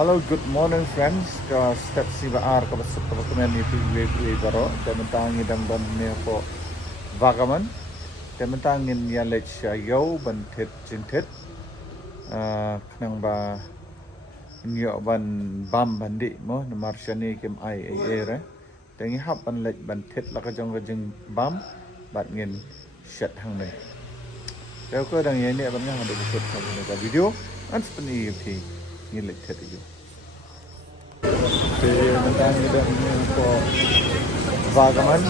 Hello, good morning friends. Ka step si baar ka basuk ka bakumen ni pi baro. Tementang idang ban ni po vagaman. Tementang in ya lech yo ban tet jintet. Nang ba nyo ban bam bandi mo na marshani kim ai re. Tengi hap ban lech ban tet la ka jong bam bat ngin shat hang nei. Kau ko dang ye ni ban nga hadu bukut ka video. An spani pi ngin lech tet yo. Thì mình đang đi đến của Vagaman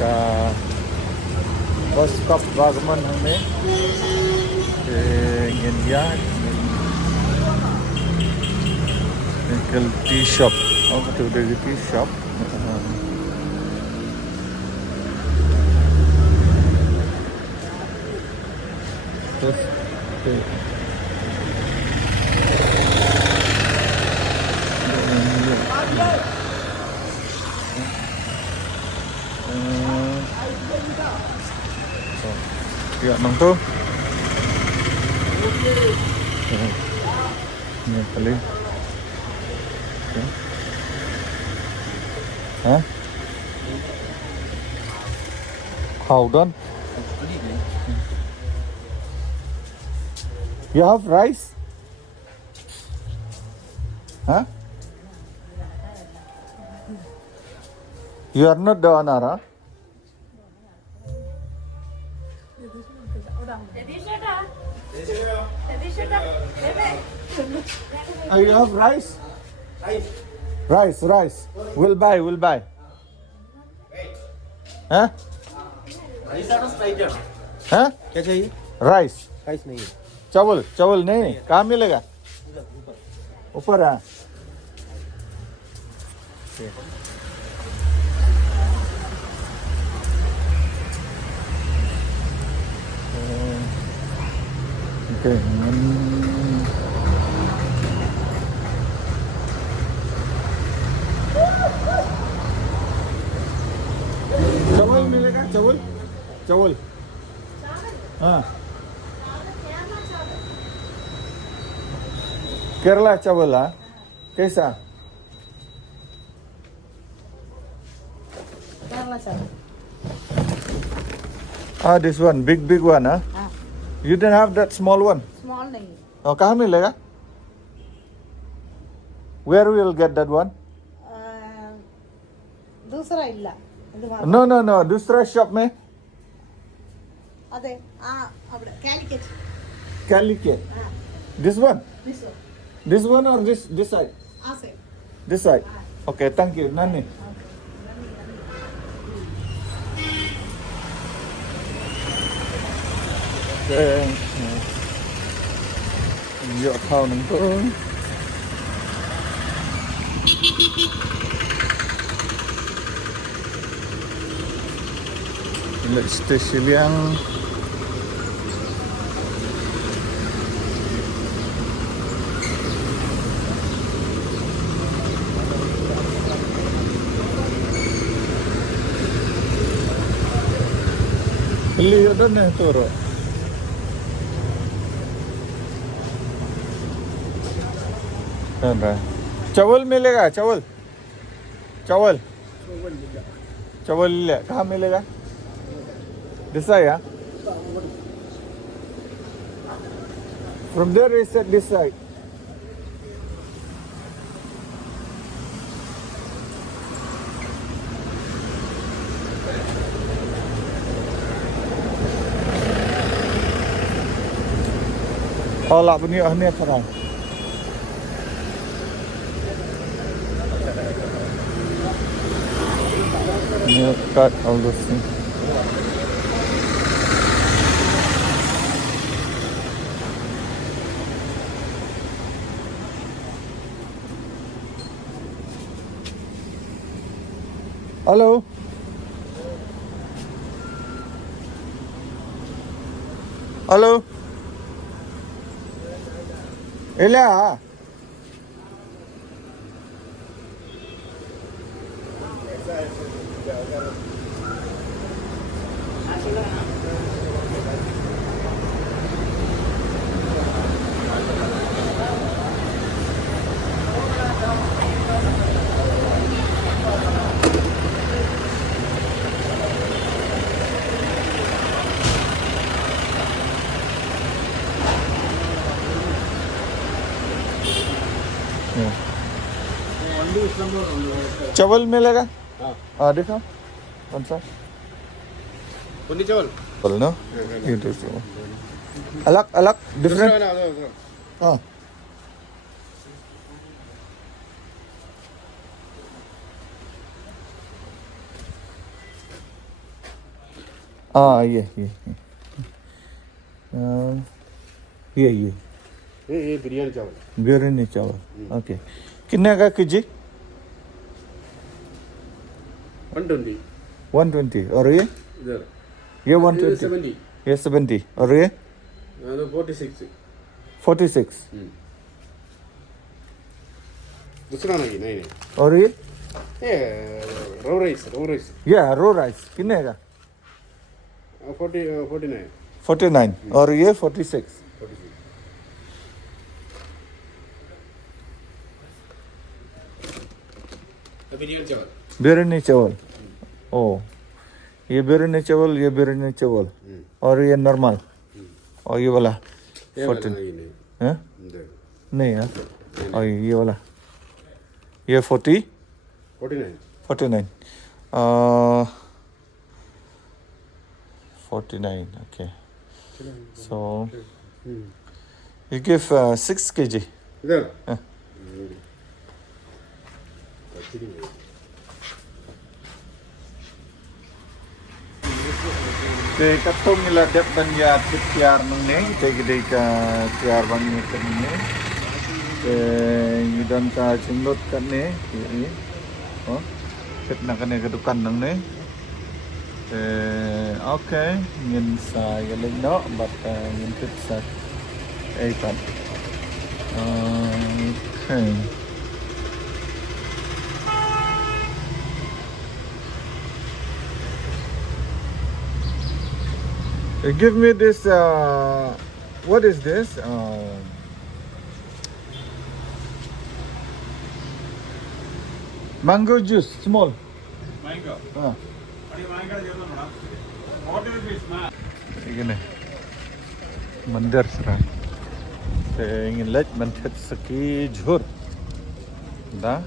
và bus stop Vagaman hôm nay thì nhìn giá nhìn cái tea shop ông có từ đây tea shop terus ya nang tu ini kali hả hold on you have rice huh you are not the owner huh? You have rice? Rice. We'll buy. Huh? हाँ? क्या चाहिए? Rice rice नहीं है। चावल नहीं कहाँ मिलेगा? ऊपर है okay. चावल मिलेगा चावल हाँ केरला चावल है कैसा this one big one huh? You didn't have that small one Small नहीं oh कहाँ मिलेगा where we'll get that one दूसरा इल्ला no दूसरा shop में अदे अब Calicut Calicut this one or this side आसे this side okay thank you Nani Dựa thao nâng tốt Let's stay yang Clear dah nih turun चावल मिलेगा चावल ले कहाँ मिलेगा this side yeah from there is at this side oh lah bunyi ni sekarang you cut all those things. Hello. Ella. चावल मिलेगा? हाँ। हाँ देखो कौन सा पुनी चावल चावल ना, ये देखो अलग अलग डिफरेंट. हाँ हाँ ये बिरयानी चावल बिरयानी चावल. ओके कितने का केजी? 120 120. और ये इधर 120. 70 ये 70. और ये 46 46. दूसरा नहीं नहीं और ये रो राइस ये रो राइस कितने का? 49 49. और ये 46. बिरयानी चावल बिरयानी चावल. ओ ये बिरयानी चावल, ये बिरयानी चावल. और ये नॉर्मल. और ये वाला 14. हाँ नहीं हाँ. और ये वाला ये 49. 49. 49. Okay. So you give 6 kg. इधर Te katong nila dep banya tiar nang ne te gede ka tiar bang ni kan ne te yudan ka chinglot kan ne ini oh ket na kan ne ka dukan nang ne te okay ngin sa galing no but ngin ket sa ay pat okay. Give me this. What is this? Mango juice, small. mango Ah, अरे mango देना बड़ा 40 rupees ना ini mandir serang. Saya ingin lihat mandir seki jhur. Dah.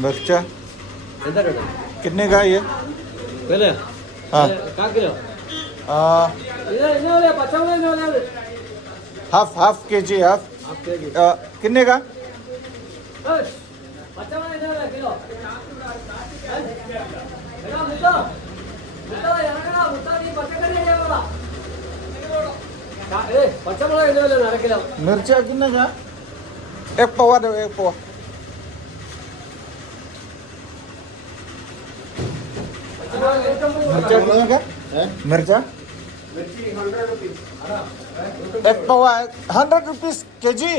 मिर्चा कितने का ये? हाँ half के जी हाफ कितने का? मिर्चा कितने का? एक पवा दो एक पवा. मिर्चा कितने का? मिर्चा एक पवा 100 रुपीस के जी.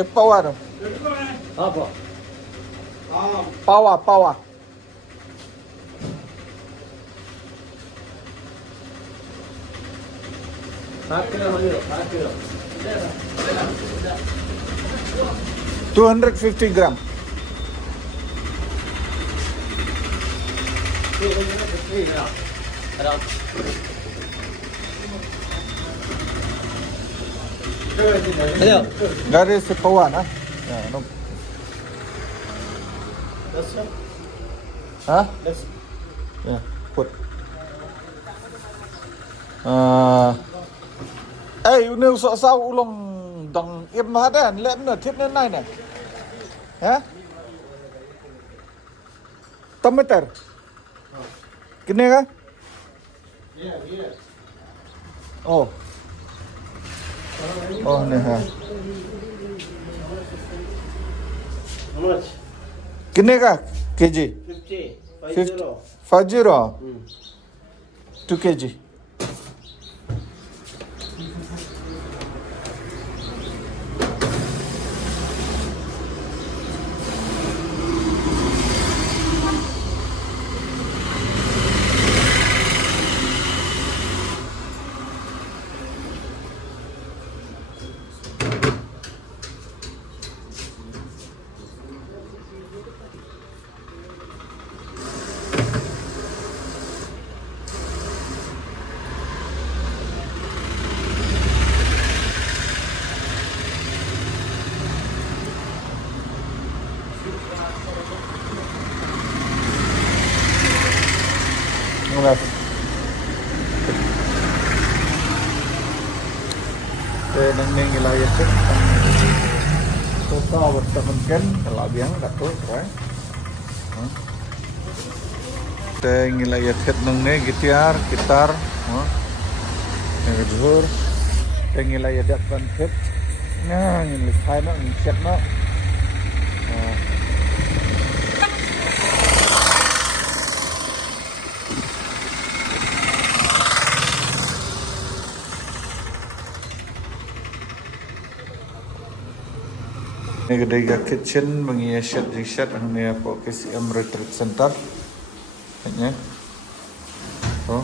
एक पवा दो. पावा 7 kilo 7 kilo 250 gram. Ayo. Dari sepawan, ha? Ya, no. Hah? Ya, put. Nếu sợ sao ulong đằng im hết đấy, lẽ nửa thiết đến này này. Hả? Tomater. Cái này á? Oh. Oh, này hả? How much? Cái này cả? Kg? 50. 50? 2 kg. Nggak. Nang nilai cek total bertemankan kalau biang dapat right. Nilai cek nang ne gitar, yang jujur, nilai dapat cek, nah nilai saya nak cek nak. Ini kedai kitchen mengia shed ang niya po KCM Retreat Center. Kanya. Oh.